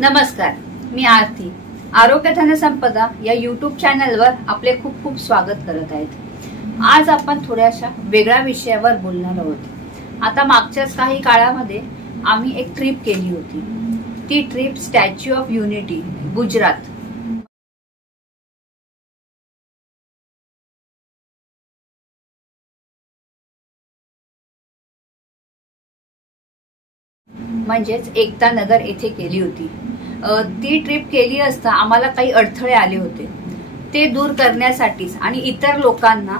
नमस्कार, मी आरती. आरोग्य धन संपदा या यूट्यूब चॅनलवर आपले खूप खूप स्वागत करत आहेत. आज आपण थोड्याशा वेगळ्या विषयावर बोलणार आहोत. आता मागच्याच काही काळामध्ये आम्ही एक ट्रिप केली होती. ती trip statue of unity, Gujarat. म्हणजेच एकता नगर येथे केली होती. ती ट्रिप केली असता आम्हाला काही अडथळे आले होते. ते दूर करण्यासाठीच आणि इतर लोकांना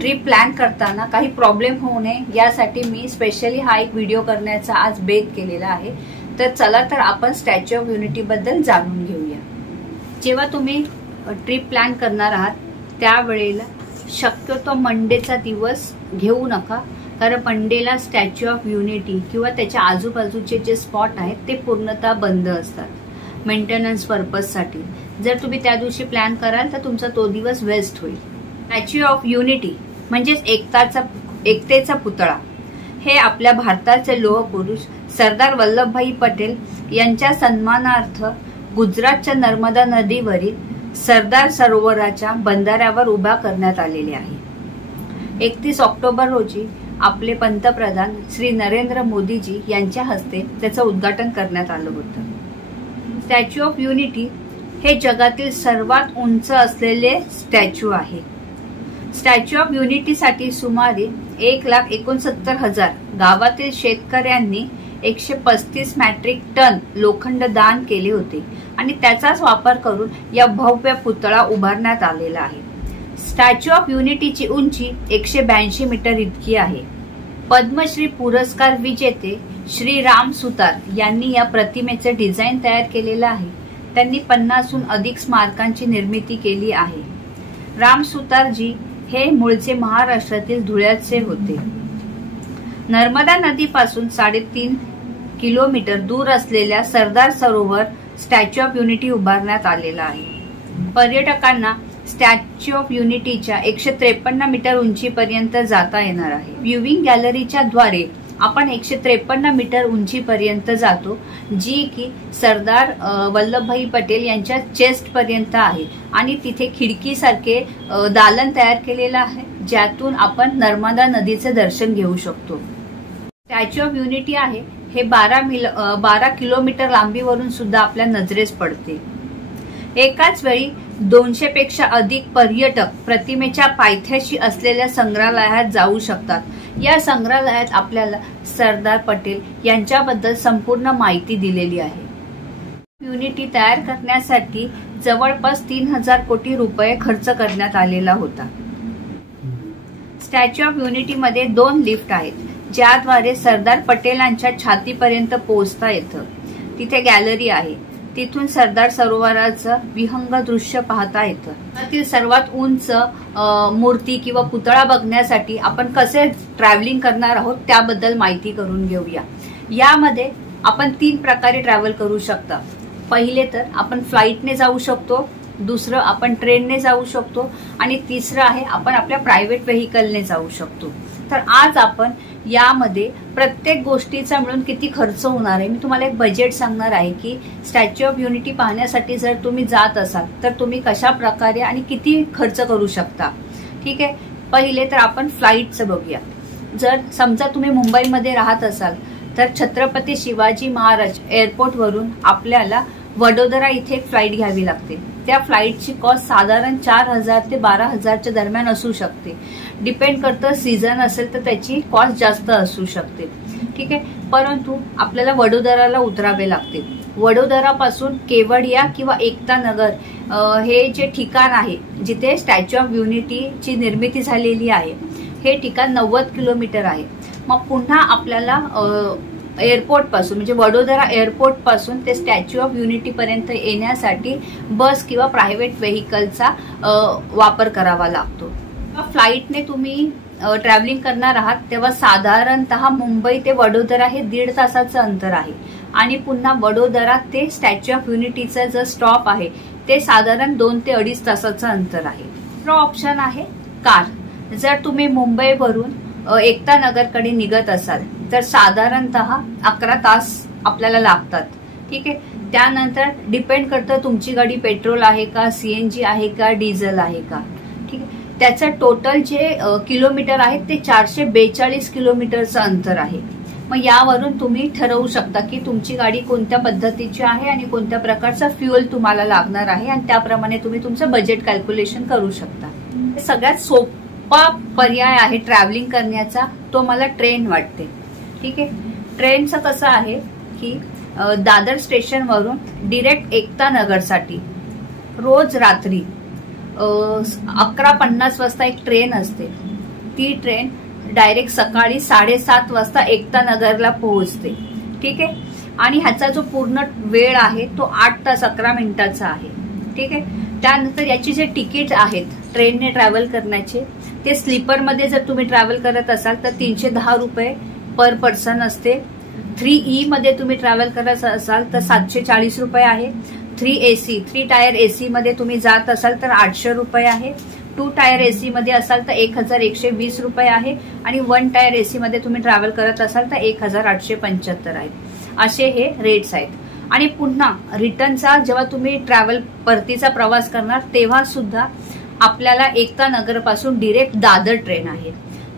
ट्रिप प्लॅन करताना काही प्रॉब्लेम होऊ नये यासाठी मी स्पेशली हा एक व्हिडिओ करण्याचा आज बेत केलेला आहे. तर चला तर आपण स्टॅच्यू ऑफ युनिटी बद्दल जाणून घेऊया. जेव्हा तुम्ही ट्रिप प्लॅन करणार आहात त्यावेळेला शक्यतो मंडेचा दिवस घेऊ नका, कारण मंडेला स्टॅच्यू ऑफ युनिटी किंवा त्याच्या आजूबाजूचे जे स्पॉट आहेत ते पूर्णतः बंद असतात मेंटेनन्स पर्पजसाठी. जर तुम्ही त्या दिवशी प्लॅन कराल तर तुमचा तो दिवस वेस्ट होईल. स्टॅच्यू ऑफ युनिटी म्हणजेच एकतेचा पुतळा हे आपल्या भारताचे लोहपुरुष सरदार वल्लभभाई पटेल यांच्या सन्मानार्थ गुजरातच्या नर्मदा नदीवरील सरदार सरोवराच्या बंधाऱ्यावर उभा करण्यात आलेले आहे. 31 ऑक्टोबर रोजी आपले पंतप्रधान श्री नरेंद्र मोदीजी यांच्या हस्ते त्याचं उद्घाटन करण्यात आलं होतं. स्टॅच्यू ऑफ युनिटी हे जगातील सर्वात उंच असलेले स्टॅच्यू आहे. स्टॅच्यू ऑफ युनिटीसाठी सुमारे 1,69,000 गावातील शेतकऱ्यांनी 135 मॅट्रिक टन लोखंड दान केले होते आणि त्याचाच वापर करून या भव्य पुतळा उभारण्यात आलेला आहे. स्टॅच्यू ऑफ युनिटीची उंची 182 मीटर इतकी आहे. पद्मश्री पुरस्कार विजेते श्री राम सुतार यांनी या प्रतिमेचे डिझाईन तयार केलेलं आहे. त्यांनी 50हून अधिक स्मारकांची निर्मिती केली आहे. राम सुतारजी हे मूळचे महाराष्ट्रातील धुळ्याचे होते. नर्मदा नदीपासून 3.5 किलोमीटर दूर असलेल्या Sardar Sarovar statue of unity उभारण्यात आलेला आहे. पर्यटकांना स्टॅच्यू ऑफ युनिटीच्या 153 मीटर उंचीपर्यंत जाता येणार आहे. व्ह्यूइंग गॅलरीच्या द्वारे आपण 153 मीटर उंचीपर्यंत जातो, जी की सरदार वल्लभभाई पटेल यांच्या चेस्ट पर्यंत आहे आणि तिथे खिडकीसारखे दालन तयार केलेलं आहे, ज्यातून आपण नर्मदा नदीचे दर्शन घेऊ शकतो. स्टॅच्यू ऑफ युनिटी आहे हे 12 किलोमीटर लांबीवरून सुद्धा आपल्या नजरेस पडते. एकाच वेळी 200 पेक्षा अधिक पर्यटक प्रतिमेच्या पायथ्याशी असलेल्या संग्रहालयात जाऊ शकतात. या संग्रहालयात आपल्याला सरदार पटेल यांच्याबद्दल संपूर्ण माहिती दिलेली आहे. युनिटी तयार करण्यासाठी जवळपास 3,000 कोटी रुपये खर्च करण्यात आलेला होता. स्टॅच्यू ऑफ युनिटीमध्ये 2 लिफ्ट आहेत, ज्याद्वारे सरदार पटेलांच्या छातीपर्यंत पोहोचता येतं. तिथे गॅलरी आहे, तिथून सरदार सरोवराचं विहंग दृश्य पाहता येतं. त्यातील सर्वात उंच मूर्ती किंवा पुतळा बघण्यासाठी आपण कसे ट्रॅव्हलिंग करणार आहोत त्याबद्दल माहिती करून घेऊया. यामध्ये आपण 3 प्रकारे ट्रॅव्हल करू शकता. पहिले तर आपण फ्लाईटने जाऊ शकतो, दुसरं आपण ट्रेनने जाऊ शकतो आणि तिसरं आहे आपण आपल्या प्रायव्हेट व्हेकलने जाऊ शकतो. तर आज आपण यामध्ये प्रत्येक गोष्टीचा मिळून किती खर्च होणार आहे मी तुम्हाला एक बजेट सांगणार आहे की स्टॅच्यू ऑफ युनिटी पाहण्यासाठी जर तुम्ही जात असाल तर तुम्ही कशा प्रकारे आणि किती खर्च करू शकता. ठीक आहे, पहिले तर आपण फ्लाईटचं बघूया. जर समजा तुम्ही मुंबईमध्ये राहत असाल तर छत्रपती शिवाजी महाराज एअरपोर्टवरून आपल्याला वडोदरा इथे एक फ्लाईट घ्यावी लागते. त्या फ्लाईटची कॉस्ट साधारण 4,000 ते 12,000च्या दरम्यान असू शकते. डिपेंड करतं, सीझन असेल तर त्याची कॉस्ट जास्त असू शकते. ठीक आहे, परंतु आपल्याला वडोदराला उतरावे लागते. वडोदरापासून केवडिया किंवा एकता नगर हे जे ठिकाण आहे जिथे स्टॅच्यू ऑफ युनिटीची निर्मिती झालेली आहे हे ठिकाण 90 किलोमीटर आहे. मग पुन्हा आपल्याला एअरपोर्ट पासून म्हणजे वडोदरा एअरपोर्ट पासून ते स्टॅच्यू ऑफ युनिटी पर्यंत येण्यासाठी बस किंवा प्रायव्हेट व्हेकलचा वापर करावा लागतो. फ्लाईटने तुम्ही ट्रॅव्हलिंग करणार आहात तेव्हा साधारणतः मुंबई ते वडोदरा हे 1.5 तासाचं अंतर आहे आणि पुन्हा वडोदरा ते स्टॅच्यू ऑफ युनिटीचा जो स्टॉप आहे ते साधारण 2 ते 2.5 तासाचं अंतर आहे. दुसरा ऑप्शन आहे कार. जर तुम्ही मुंबईवरून एकता नगरकडे निघत असाल तर साधारणतः 11 तास आपल्याला लागतात. ठीक आहे. त्यानंतर डिपेंड करतं तुमची गाडी पेट्रोल आहे का, सीएनजी आहे का, डिझेल आहे का. ठीक आहे. त्याचं टोटल जे किलोमीटर आहे ते 442 किलोमीटरचं अंतर आहे. मग यावरून तुम्ही ठरवू शकता की तुमची गाडी कोणत्या पद्धतीची आहे आणि कोणत्या प्रकारचा फ्युएल तुम्हाला लागणार आहे, आणि त्याप्रमाणे तुम्ही तुमचं बजेट कॅल्क्युलेशन करू शकता. सगळ्यात सोपा पर्याय आहे ट्रॅव्हलिंग करण्याचा, तो मला ट्रेन वाटते. ठीक आहे. ट्रेनचं कसं आहे की दादर स्टेशनवरून डिरेक्ट एकता नगरसाठी रोज रात्री 11:50 वाजता एक ट्रेन असते. ती ट्रेन डायरेक्ट सकाळी 7:30 वाजता एकता नगरला पोहोचते. ठीक आहे. आणि ह्याचा जो पूर्ण वेळ आहे तो 8 तास 11 मिनिटाचा आहे. ठीक आहे. त्यानंतर याची जे तिकीट आहेत ट्रेनने ट्रॅव्हल करण्याचे, ते स्लीपरमध्ये जर तुम्ही ट्रॅव्हल करत असाल तर 310 रुपये पर पर्सन असते. 3E मध्ये तुम्ही ट्रॅव्हल करत असाल तर 740 रुपये आहे. 3 टायर एसी मध्ये तुम्ही जात असाल तर 800 रुपये आहे. 2 टायर एसी मध्ये असाल तर 1120 रुपये आहे. आणि 1 टायर एसी मध्ये तुम्ही ट्रॅव्हल करत असाल तर 1875 आहे. असे हे रेट्स आहेत. आणि पुन्हा रिटर्नचा जेव्हा तुम्ही परतीचा प्रवास करणार तेव्हा सुद्धा आपल्याला एकता नगर पासून डिरेक्ट दादर ट्रेन आहे.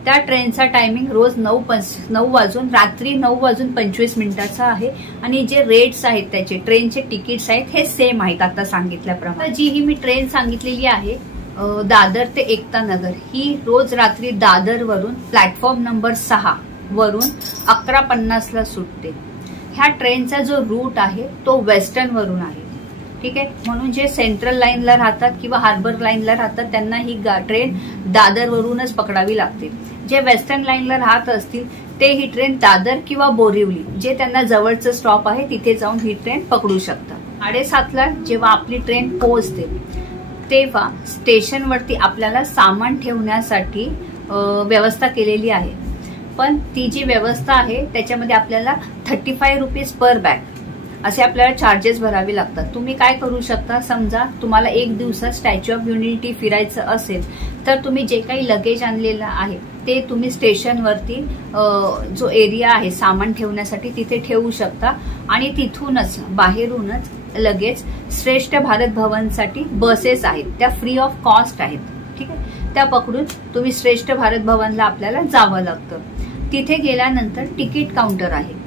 त्या ट्रेनचा टायमिंग रोज 9 वाजून रात्री 9:25 मिनिटाचा आहे. आणि जे रेट्स आहेत त्याचे ट्रेनचे तिकीट्स आहेत हे सेम आहेत आता सांगितल्याप्रमाणे. जी ही मी ट्रेन सांगितलेली आहे दादर ते एकता नगर, ही रोज रात्री दादर वरून प्लॅटफॉर्म नंबर 6 वरून 11:50 ला सुटते. ह्या ट्रेनचा जो रूट आहे तो वेस्टर्न वरून आहे. ठीक आहे. म्हणून जे सेंट्रल लाईनला राहतात किंवा हार्बर लाईनला राहतात त्यांना ही ट्रेन दादर वरूनच पकडावी लागते. जे वेस्टर्न लाईनला राहत असतील ते ही ट्रेन दादर किंवा बोरिवली, जे त्यांना जवळचं स्टॉप आहे तिथे जाऊन ही ट्रेन पकडू शकतात. 7:30ला जेव्हा आपली ट्रेन पोहोचते तेव्हा स्टेशनवरती आपल्याला सामान ठेवण्यासाठी व्यवस्था केलेली आहे. पण ती जी व्यवस्था आहे त्याच्यामध्ये आपल्याला 35 रुपीज पर बॅग असे आपल्याला चार्जेस भरावे लागतात. तुम्ही काय करू शकता, समजा तुम्हाला एक दिवसात स्टॅच्यू ऑफ युनिटी फिरायचं असेल तर तुम्ही जे काही लगेज आणलेलं आहे ते तुम्ही स्टेशनवरती जो एरिया आहे सामान ठेवण्यासाठी तिथे ठेवू शकता. आणि तिथूनच बाहेरूनच लगेच श्रेष्ठ भारत भवनसाठी बसेस आहेत, त्या फ्री ऑफ कॉस्ट आहेत. ठीक आहे. त्या पकडून तुम्ही श्रेष्ठ भारत भवनला आपल्याला जावं लागतं. तिथे गेल्यानंतर तिकीट काउंटर आहे.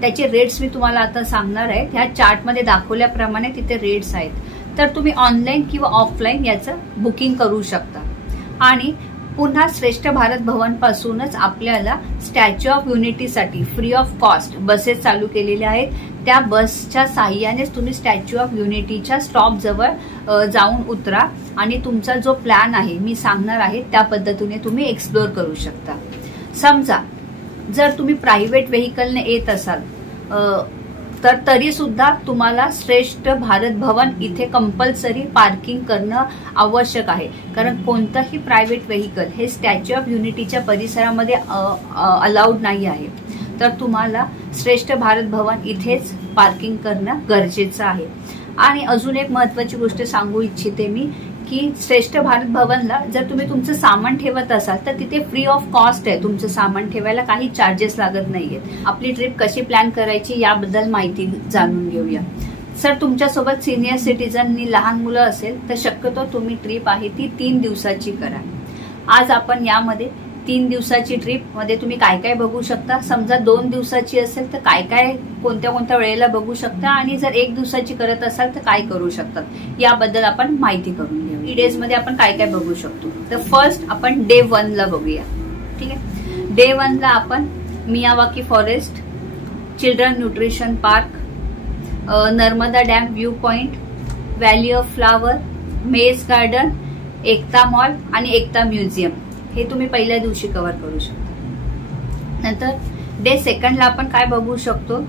त्याचे रेट्स मी तुम्हाला आता सांगणार आहे. ह्या चार्टमध्ये दाखवल्याप्रमाणे तिथे रेट्स आहेत. तर तुम्ही ऑनलाईन किंवा ऑफलाईन याचं बुकिंग करू शकता. आणि पुन्हा श्रेष्ठ भारत भवन पासूनच आपल्याला स्टॅच्यू ऑफ युनिटीसाठी फ्री ऑफ कॉस्ट बसेस चालू केलेल्या आहेत. त्या बसच्या साहाय्यानेच तुम्ही स्टॅच्यू ऑफ युनिटीच्या स्टॉप जवळ जाऊन उतरा आणि तुमचा जो प्लॅन आहे मी सांगणार आहे त्या पद्धतीने तुम्ही एक्सप्लोर करू शकता. समजा जर तुम्ही प्रायव्हेट व्हेकलने येत असाल तर तरी सुद्धा तुम्हाला श्रेष्ठ भारत भवन इथे कंपल्सरी पार्किंग करणं आवश्यक आहे. कारण कोणतंही प्रायव्हेट व्हेकल हे स्टॅच्यू ऑफ युनिटीच्या परिसरामध्ये अलाउड नाही आहे. तर तुम्हाला श्रेष्ठ भारत भवन इथेच पार्किंग करणं गरजेचं आहे. आणि अजून एक महत्वाची गोष्ट सांगू इच्छिते मी की श्रेष्ठ भारत भवनला जर तुम्ही तुमचं सामान ठेवत असाल तर तिथे फ्री ऑफ कॉस्ट आहे. तुमचं सामान ठेवायला काही चार्जेस लागत नाहीयेत. आपली ट्रिप कशी प्लॅन करायची याबद्दल माहिती जाणून घेऊया. सर तुमच्यासोबत सिनियर सिटीजननी लहान मुलं असेल तर शक्यतो तुम्ही ट्रिप आहे ती 3 दिवसाची करा. आज आपण यामध्ये 3 दिवसाची ट्रिप मध्ये तुम्ही काय काय बघू शकता, समजा 2 दिवसाची असेल तर काय काय कोणत्या कोणत्या वेळेला बघू शकता, आणि जर 1 दिवसाची करत असाल तर काय करू शकतात याबद्दल आपण माहिती करून घेऊ. 3 डेज मध्ये आपण काय काय बघू शकतो. तर फर्स्ट आपण डे 1 ला बघूया. ठीक आहे. डे 1 ला आपण Miyawaki forest, children nutrition park, Narmada dam view point, valley of flower, मेज गार्डन, एकता मॉल आणि एकता म्युझियम हे तुम्ही पहिल्या दिवशी कव्हर करू शकता. नंतर डे 2 ला आपण काय बघू शकतो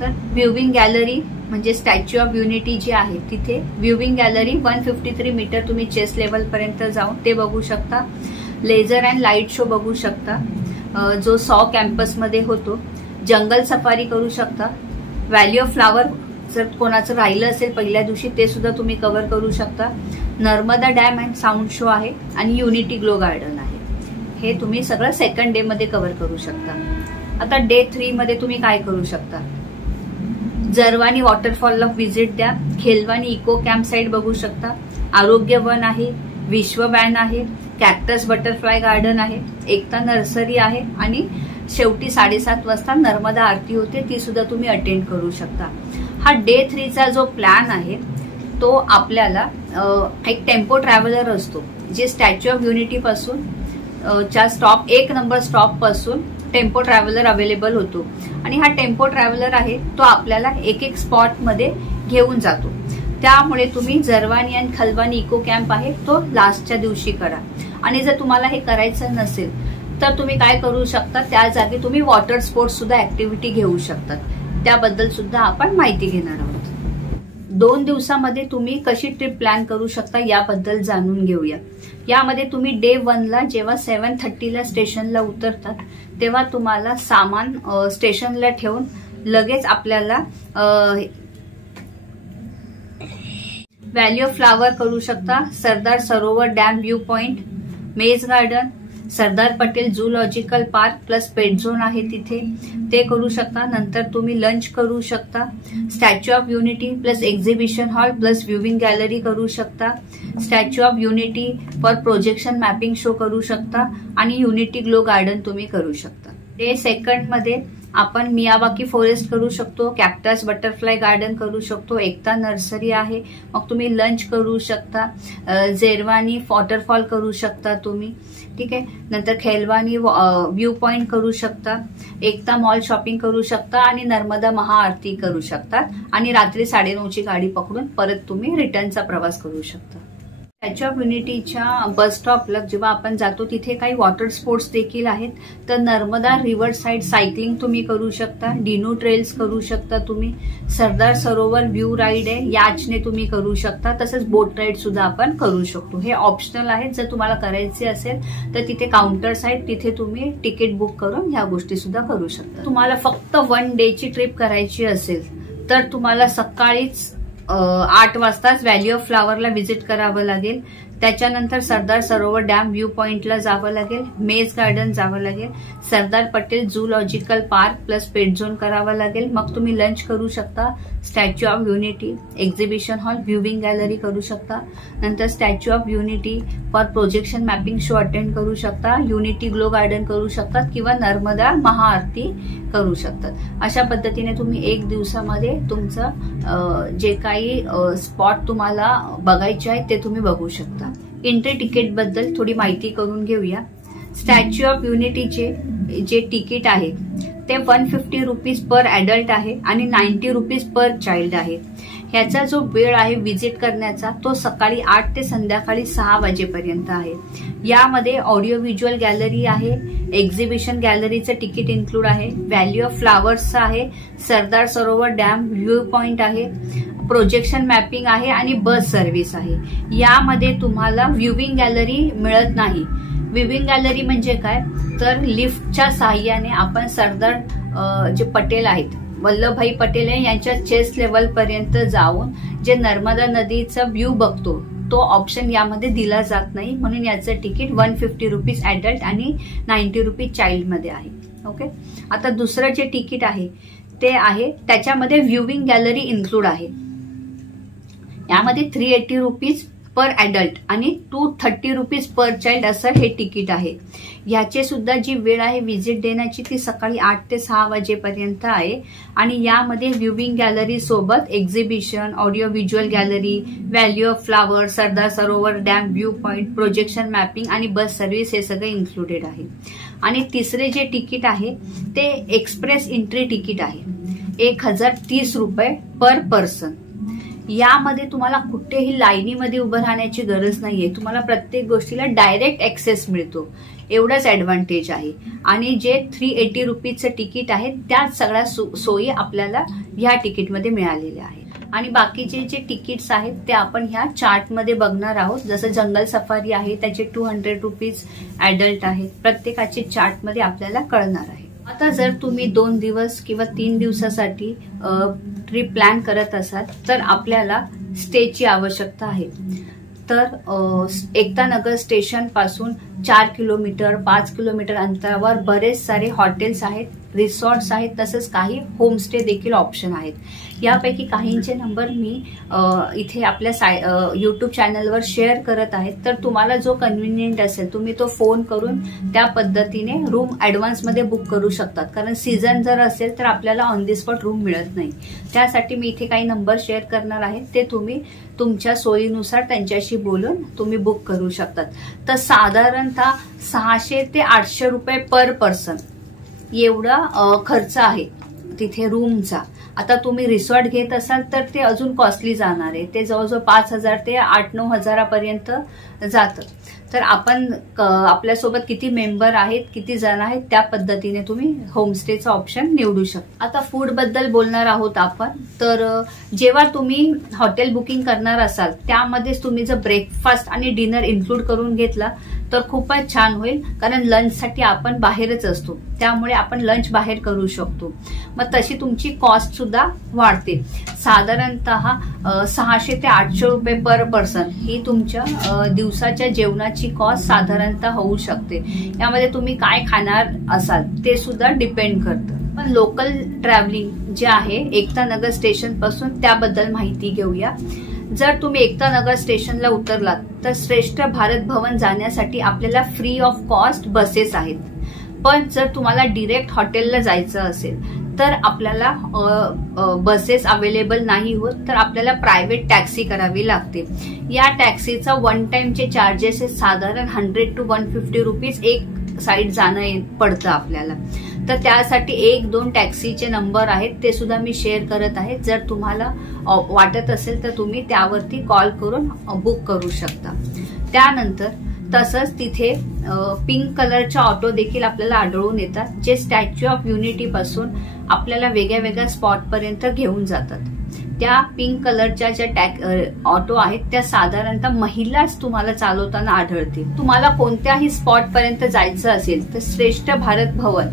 तर व्ह्यूविंग गॅलरी म्हणजे स्टॅच्यू ऑफ युनिटी जी आहे तिथे व्ह्यूविंग गॅलरी 153 मीटर तुम्ही चेस्ट लेवल पर्यंत जाऊन ते बघू शकता. लेझर अँड लाईट शो बघू शकता जो सॉ कॅम्पस मध्ये होतो. जंगल सफारी करू शकता. व्हॅली ऑफ फ्लावर जर कोणाचं राहिलं असेल पहिल्या दिवशी ते सुद्धा तुम्ही कव्हर करू शकता. Narmada dam and sound show आहे आणि युनिटी ग्लो गार्डन आहे. हे तुम्ही सगळं 2nd डे मध्ये कव्हर करू शकता. आता डे 3 मध्ये तुम्ही काय करू शकता. जरवानी वॉटरफॉलला व्हिजिट द्या. खेलवानी इको कॅम्प साईट बघू शकता. आरोग्य वन आहे, विश्व वॅन आहे, कॅक्टस बटरफ्लाय गार्डन आहे, एकता नर्सरी आहे आणि शेवटी 7:30 वाजता नर्मदा आरती होते, ती सुद्धा तुम्ही अटेंड करू शकता. हा डे 3चा जो प्लॅन आहे तो आपल्याला एक टेम्पो ट्रॅव्हलर असतो जे स्टॅच्यू ऑफ युनिटी पासून च्या स्टॉप 1 नंबर स्टॉप पासून टेम्पो ट्रॅव्हलर अवेलेबल होतो आणि हा टेम्पो ट्रॅव्हलर आहे तो आपल्याला एक स्पॉट मध्ये घेऊन जातो. त्यामुळे तुम्ही जरवानी आणि खलवानी इको कॅम्प आहे तो लास्टच्या दिवशी करा. आणि जर तुम्हाला हे करायचं नसेल तर तुम्ही काय करू शकता, त्या जागी तुम्ही वॉटर स्पोर्ट्स सुद्धा ऍक्टिव्हिटी घेऊ शकतात. त्याबद्दल सुद्धा आपण माहिती घेणार आहोत. 2 दिवसामध्ये तुम्ही कशी ट्रिप प्लॅन करू शकता याबद्दल जाणून घेऊया. यामध्ये तुम्ही डे 1ला जेव्हा 7:30ला स्टेशनला उतरतात तेव्हा तुम्हाला सामान स्टेशनला ठेवून लगेच आपल्याला व्हॅली ऑफ फ्लावर करू शकता, सरदार सरोवर डॅम व्ह्यू पॉइंट, मेज गार्डन, सरदार Patel zoological park plus pet zone आहे तिथे, ते करू शकता. नंतर तुम्ही लंच करू शकता. Statue of unity plus exhibition hall plus viewing gallery करू शकता. Statue of unity for projection mapping show करू शकता आणि युनिटी ग्लो गार्डन तुम्ही करू शकता. डे 2 मध्ये आपण मियावाकी फॉरेस्ट करू शकतो, कॅक्टस बटरफ्लाय गार्डन करू शकतो, एकता नर्सरी आहे, मग तुम्ही लंच करू शकता, जेरवानी वॉटरफॉल करू शकता तुम्ही, ठीक आहे. नंतर खेलवानी व्ह्यू पॉइंट करू शकता, एकता मॉल शॉपिंग करू शकता आणि नर्मदा महाआरती करू शकता आणि रात्री 9:30ची गाडी पकडून परत तुम्ही रिटर्नचा प्रवास करू शकता. स्टॅच्यू ऑफ युनिटीच्या बस स्टॉपला जेव्हा आपण जातो तिथे काही वॉटर स्पोर्ट्स देखील आहेत. तर नर्मदा रिव्हर साईड सायकलिंग तुम्ही करू शकता, डिनो ट्रेल्स करू शकता तुम्ही, सरदार सरोवर व्ह्यू राईड आहे याचने तुम्ही करू शकता, तसंच बोट राईड सुद्धा आपण करू शकतो. हे ऑप्शनल आहेत. जर तुम्हाला करायचे असेल तर तिथे काउंटर्स आहेत, तिथे तुम्ही तिकीट बुक करून ह्या गोष्टी सुद्धा करू शकता. तुम्हाला फक्त 1 डेची ट्रिप करायची असेल तर तुम्हाला सकाळीच 8 वाजताच व्हॅली ऑफ फ्लावरला व्हिजिट करावं लागेल. त्याच्यानंतर सरदार सरोवर डॅम व्ह्यू पॉइंटला जावं लागेल, मेज गार्डन जावं लागेल, Sardar Patel zoological park plus pet zone करावं लागेल. मग तुम्ही लंच करू शकता, statue of unity, exhibition hall, viewing gallery करू शकता. नंतर statue of unity for projection mapping show attend करू शकता, युनिटी ग्लो गार्डन करू शकतात किंवा नर्मदा महाआरती करू शकतात. अशा पद्धतीने तुम्ही 1 दिवसामध्ये तुमचं जे काही स्पॉट तुम्हाला बघायचे आहेत ते तुम्ही बघू शकता. एंट्री तिकीट बद्दल थोडी माहिती करून घेऊया. स्टॅच्यू ऑफ युनिटीचे जे तिकीट आहे ते 150 रुपीज पर ऍडल्ट आहे आणि 90 रुपीज पर चाइल्ड आहे. ह्याचा जो वेळ आहे व्हिजिट करण्याचा तो सकाळी 8 ते संध्याकाळी 6 वाजेपर्यंत आहे. यामध्ये ऑडिओ व्हिज्युअल गॅलरी आहे, एक्झिबिशन गॅलरीचं तिकीट इन्क्लूड आहे, व्हॅली ऑफ फ्लावर्सचं आहे, सरदार सरोवर डॅम व्ह्यू पॉइंट आहे, प्रोजेक्शन मॅपिंग आहे आणि बस सर्व्हिस आहे. यामध्ये तुम्हाला व्ह्यूविंग गॅलरी मिळत नाही. व्ह्यूविंग गॅलरी म्हणजे काय, तर लिफ्टच्या साहाय्याने आपण सरदार जे पटेल आहेत, वल्लभभाई पटेल यांच्या चेस्ट लेवल पर्यंत जाऊन जे नर्मदा नदीचा व्ह्यू बघतो तो ऑप्शन यामध्ये दिला जात नाही. म्हणून याचं तिकीट 150 रुपीज ऍडल्ट आणि 90 रुपीज चाइल्ड मध्ये आहे. ओके. आता दुसरं जे तिकीट आहे ते आहे त्याच्यामध्ये व्ह्यूविंग गॅलरी इन्क्लूड आहे. यामध्ये 380 रुपीज पर ऍडल्ट आणि 230 रुपीज पर चाइल्ड असं हे तिकीट आहे. याचे सुद्धा जी वेळ आहे व्हिजिट देण्याची ती सकाळी 8 ते 6 वाजेपर्यंत आहे आणि यामध्ये व्ह्यूविंग गॅलरी सोबत exhibition, audio visual gallery, valley of flower, Sardar Sarovar dam view point, projection mapping आणि बस सर्व्हिस हे सगळे इन्क्लुडेड आहे. आणि तिसरे जे तिकीट आहे ते एक्सप्रेस एंट्री तिकीट आहे, 1030 रुपये पर पर्सन. यामध्ये तुम्हाला कुठेही लाईनीमध्ये उभं राहण्याची गरज नाहीये. तुम्हाला प्रत्येक गोष्टीला डायरेक्ट ऍक्सेस मिळतो, एवढंच ऍडव्हान्टेज आहे. आणि जे 380 रुपीजचं तिकीट आहे त्या सगळ्या सोयी आपल्याला ह्या तिकीटमध्ये मिळालेल्या आहेत. आणि बाकीचे जे तिकीट्स आहेत ते आपण ह्या चार्टमध्ये बघणार आहोत. जसं जंगल सफारी आहे त्याचे 200 रुपीज ऍडल्ट आहेत. प्रत्येकाचे चार्टमध्ये आपल्याला कळणार आहे. आता जर तुम्ही 2 दिवस किंवा 3 दिवसासाठी ट्रिप प्लॅन करत असाल तर आपल्याला स्टेची आवश्यकता आहे. तर एकता नगर स्टेशन पासून 4 किलोमीटर 5 किलोमीटर अंतरावर बरेच सारे हॉटेल्स आहेत रिसॉर्ट्स आहेत, तसंच काही होमस्टे देखील ऑप्शन आहेत. यापैकी काहींचे नंबर मी इथे आपल्या यूट्यूब चॅनलवर शेअर करत आहे. तर तुम्हाला जो कन्व्हिनियंट असेल तुम्ही तो फोन करून त्या पद्धतीने रूम ॲडव्हान्समध्ये बुक करू शकतात. कारण सीझन जर असेल तर आपल्याला ऑन दी स्पॉट रूम मिळत नाही. त्यासाठी मी इथे काही नंबर शेअर करणार आहे, ते तुम्ही तुमच्या सोयीनुसार त्यांच्याशी बोलून तुम्ही बुक करू शकतात. तर साधारणतः 600 ते 800 रुपये पर पर्सन एवढा खर्च आहे तिथे रूमचा. आता तुम्ही रिसॉर्ट घेत असाल तर ते अजून कॉस्टली जाणार आहे. ते जवळजवळ 5,000 ते 8-9 हजारापर्यंत जातं. तर आपण आपल्यासोबत किती मेंबर आहेत, किती जण आहेत, त्या पद्धतीने तुम्ही होमस्टेचा ऑप्शन निवडू शकता. आता फूड बद्दल बोलणार आहोत आपण. तर जेव्हा तुम्ही हॉटेल बुकिंग करणार असाल त्यामध्येच तुम्ही जर ब्रेकफास्ट आणि डिनर इन्क्लूड करून घेतला तर खूपच छान होईल. कारण लंचसाठी आपण बाहेरच असतो, त्यामुळे आपण लंच बाहेर करू शकतो. मग तशी तुमची कॉस्ट सुद्धा वाढते. साधारणतः 600 ते 800 रुपये पर पर्सन ही तुमच्या दिवसाच्या जेवणाची कॉस्ट साधारणतः होऊ शकते. यामध्ये तुम्ही काय खाणार असाल ते सुद्धा डिपेंड करतं. पण लोकल ट्रॅव्हलिंग जे आहे एकता नगर स्टेशन पासून, त्याबद्दल माहिती घेऊया. जर तुम्ही एकता नगर स्टेशनला उतरलात तर श्रेष्ठ भारत भवन जाण्यासाठी आपल्याला फ्री ऑफ कॉस्ट बसेस आहेत. पण जर तुम्हाला डिरेक्ट हॉटेलला जायचं असेल तर आपल्याला बसेस अवेलेबल नाही होत, तर आपल्याला प्रायव्हेट टॅक्सी करावी लागते. या टॅक्सीचा वन टाइमचे चार्जेस साधारण 100 to 150 रुपीज एक साईड जाणं पडतं आपल्याला. तर त्यासाठी 1-2 टॅक्सीचे नंबर आहेत, ते सुद्धा मी शेअर करत आहे. जर तुम्हाला वाटत असेल तर तुम्ही त्यावरती कॉल करून बुक करू शकता. त्यानंतर तसंच तिथे पिंक कलरच्या ऑटो देखील आपल्याला आढळून येतात, जे स्टॅच्यू ऑफ युनिटी पासून आपल्याला वेगळ्या वेगळ्या स्पॉट पर्यंत घेऊन जातात. त्या पिंक कलरच्या ज्या ऑटो आहेत त्या साधारणतः महिलाच तुम्हाला चालवताना आढळतील. तुम्हाला कोणत्याही स्पॉट पर्यंत जायचं असेल तर श्रेष्ठ भारत भवन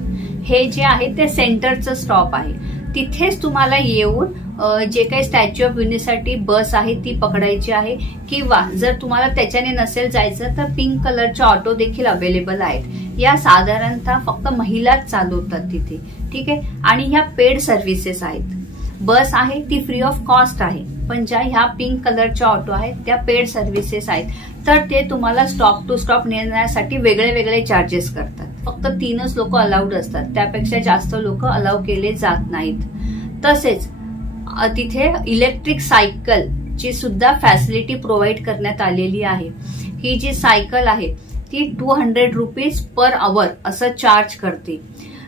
हे जे आहे ते सेंटरचं स्टॉप आहे. तिथेच तुम्हाला येऊन जे काही स्टॅच्यू ऑफ युनिटीसाठी बस आहे ती पकडायची आहे, किंवा जर तुम्हाला त्याच्याने नसेल जायचं तर पिंक कलरच्या ऑटो देखील अवेलेबल आहेत. या साधारणतः फक्त महिलाच चालवतात तिथे, ठीक आहे. आणि ह्या पेड सर्व्हिसेस आहेत. बस आहे ती फ्री ऑफ कॉस्ट आहे, पण ज्या ह्या पिंक कलरच्या ऑटो आहेत त्या पेड सर्व्हिसेस आहेत. तर ते तुम्हाला स्टॉप टू स्टॉप नेण्यासाठी वेगळे वेगळे चार्जेस करतात. फक्त 3च लोक अलाउड असतात, त्यापेक्षा जास्त लोक अलाउ केले जात नाहीत. तसेच तिथे इलेक्ट्रिक सायकल ची सुद्धा फॅसिलिटी प्रोव्हाइड करण्यात आलेली आहे. ही जी सायकल आहे ती 200 रुपीज पर आवर असं चार्ज करते.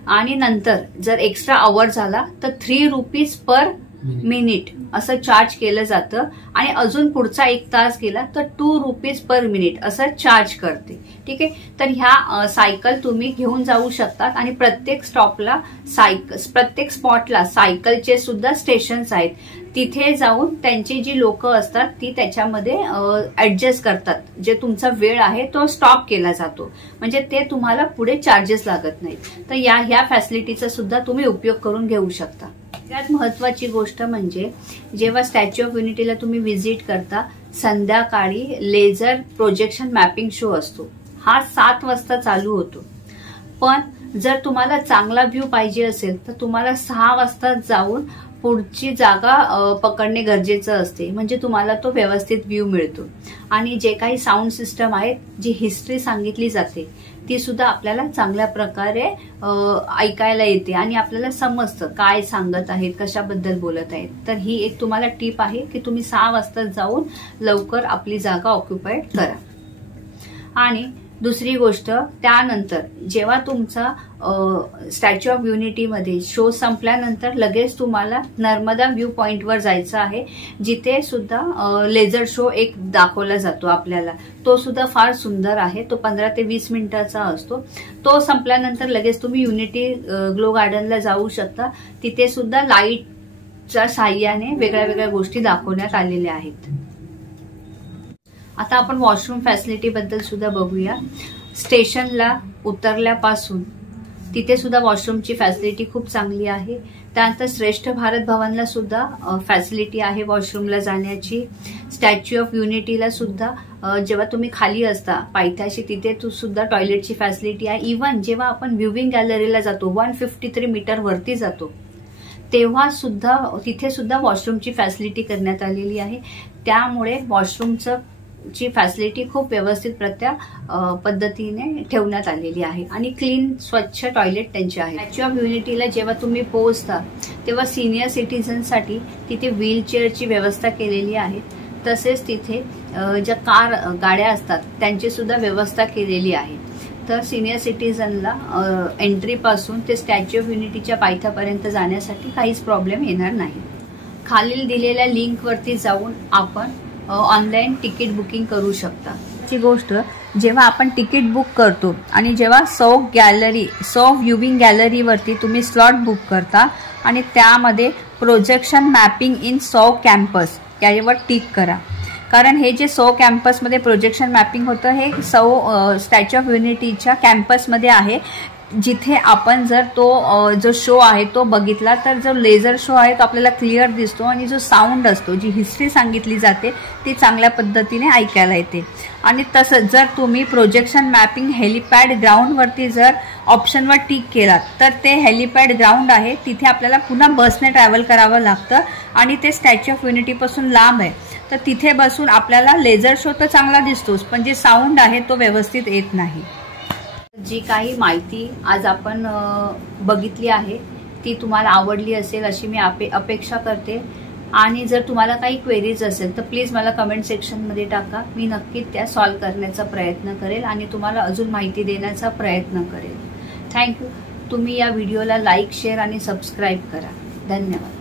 आणि नंतर जर एक्स्ट्रा आवर झाला तर 3 रुपीज पर मिनिट असं चार्ज केलं जातं. आणि अजून पुढचा 1 तास गेला तर 2 रुपीज पर मिनिट असं चार्ज करते, ठीक आहे. तर ह्या सायकल तुम्ही घेऊन जाऊ शकतात. आणि प्रत्येक स्टॉपला प्रत्येक स्पॉटला सायकलचे सुद्धा स्टेशन्स आहेत. तिथे जाऊन त्यांची जी लोक असतात ती त्याच्यामध्ये ऍडजस्ट करतात. जे तुमचा वेळ आहे तो स्टॉप केला जातो, म्हणजे ते तुम्हाला पुढे चार्जेस लागत नाहीत. तर ह्या फॅसिलिटीचा सुद्धा तुम्ही उपयोग करून घेऊ शकता. सगळ्यात महत्वाची गोष्ट म्हणजे जेव्हा स्टॅच्यू ऑफ युनिटीला तुम्ही व्हिजिट करता, संध्याकाळी लेझर प्रोजेक्शन मॅपिंग शो असतो. हा 7 वाजता चालू होतो. पण जर तुम्हाला चांगला व्ह्यू पाहिजे असेल तर तुम्हाला 6 वाजता जाऊन पुढची जागा पकडणे गरजेचं असते, म्हणजे तुम्हाला तो व्यवस्थित व्ह्यू मिळतो. आणि जे काही साऊंड सिस्टम आहेत, जी हिस्ट्री सांगितली जाते ती सुद्धा आपल्याला चांगल्या प्रकारे ऐकायला येते आणि आपल्याला समजतं काय सांगत आहेत, कशाबद्दल बोलत आहेत. तर ही एक तुम्हाला टिप आहे की तुम्ही 6 वाजता जाऊन लवकर आपली जागा ऑक्युपाईड करा. आणि दुसरी गोष्ट, त्यानंतर जेव्हा तुमचा स्टॅच्यू ऑफ युनिटीमध्ये शो संपल्यानंतर लगेच तुम्हाला नर्मदा व्ह्यू पॉइंटवर जायचं आहे, जिथे सुद्धा लेझर शो एक दाखवला जातो आपल्याला. तो सुद्धा फार सुंदर आहे. तो 15 ते 20 मिनिटाचा असतो. तो संपल्यानंतर लगेच तुम्ही युनिटी ग्लो गार्डनला जाऊ शकता. तिथे सुद्धा लाईटच्या साह्याने वेगळ्या वेगळ्या गोष्टी दाखवण्यात आलेल्या आहेत. आता आपण वॉशरूम फॅसिलिटी बद्दल सुद्धा बघूया. स्टेशनला उतरल्यापासून तिथे सुद्धा वॉशरूमची फॅसिलिटी खूप चांगली आहे. त्यानंतर श्रेष्ठ भारत भवनला सुद्धा फॅसिलिटी आहे वॉशरूमला जाण्याची. स्टॅच्यू ऑफ युनिटीला सुद्धा जेव्हा तुम्ही खाली असता पायथ्याशी तिथे सुद्धा टॉयलेटची फॅसिलिटी आहे. इव्हन जेव्हा आपण व्ह्यूविंग गॅलरीला जातो 153 मीटर वरती जातो तेव्हा सुद्धा तिथे सुद्धा वॉशरूमची फॅसिलिटी करण्यात आलेली आहे. त्यामुळे वॉशरूमचं ची फॅसिलिटी खूप व्यवस्थित पद्धतीने ठेवण्यात आलेली आहे आणि क्लीन स्वच्छ टॉयलेट त्यांचे आहे. स्टॅच्यू ऑफ युनिटीला जेव्हा तुम्ही पोहोचता तेव्हा सिनियर सिटीझनसाठी तिथे व्हीलचेअरची व्यवस्था केलेली आहे. तसेच तिथे ज्या गाड्या असतात त्यांची सुद्धा व्यवस्था केलेली आहे. तर सिनियर सिटीझनला एंट्री पासून ते स्टॅच्यू ऑफ युनिटीच्या पायथ्यापर्यंत जाण्यासाठी काहीच प्रॉब्लेम येणार नाही. खालील दिलेल्या लिंकवरती जाऊन आपण ऑनलाईन तिकीट बुकिंग करू शकता. ची गोष्ट जेव्हा आपण तिकीट बुक करतो आणि जेव्हा सौ व्ह्यूविंग गॅलरीवरती तुम्ही स्लॉट बुक करता आणि त्यामध्ये प्रोजेक्शन मॅपिंग इन सौ कॅम्पस यावर टिक करा. कारण हे जे सौ कॅम्पसमध्ये प्रोजेक्शन मॅपिंग होतं हे स्टॅच्यू ऑफ युनिटीच्या कॅम्पसमध्ये आहे. जिथे आपण जर तो जो शो आहे तो बघितला तर जो लेझर शो आहे तो आपल्याला क्लिअर दिसतो आणि जो साऊंड असतो जी हिस्ट्री सांगितली जाते ती चांगल्या पद्धतीने ऐकायला येते. आणि तसंच जर तुम्ही प्रोजेक्शन मॅपिंग हेलिपॅड ग्राउंडवरती जर ऑप्शनवर टिक केलात तर ते हेलिपॅड ग्राउंड आहे तिथे आपल्याला पुन्हा बसने ट्रॅव्हल करावं लागतं आणि ते स्टॅच्यू ऑफ युनिटीपासून लांब आहे. तर तिथे बसून आपल्याला लेझर शो तर चांगला दिसतोच पण जे साऊंड आहे तो व्यवस्थित येत नाही. जी काही माहिती आज आपण बघितली आहे ती तुम्हाला आवडली असेल अशी मी अपेक्षा करते. आणि जर तुम्हाला काही क्वेरीज असेल तर प्लीज मला कमेंट सेक्शनमध्ये टाका. मी नक्कीच त्या सॉल्व्ह करण्याचा प्रयत्न करेल आणि तुम्हाला अजून माहिती देण्याचा प्रयत्न करेल. थँक्यू. तुम्ही या व्हिडिओला लाईक शेअर आणि सबस्क्राईब करा. धन्यवाद.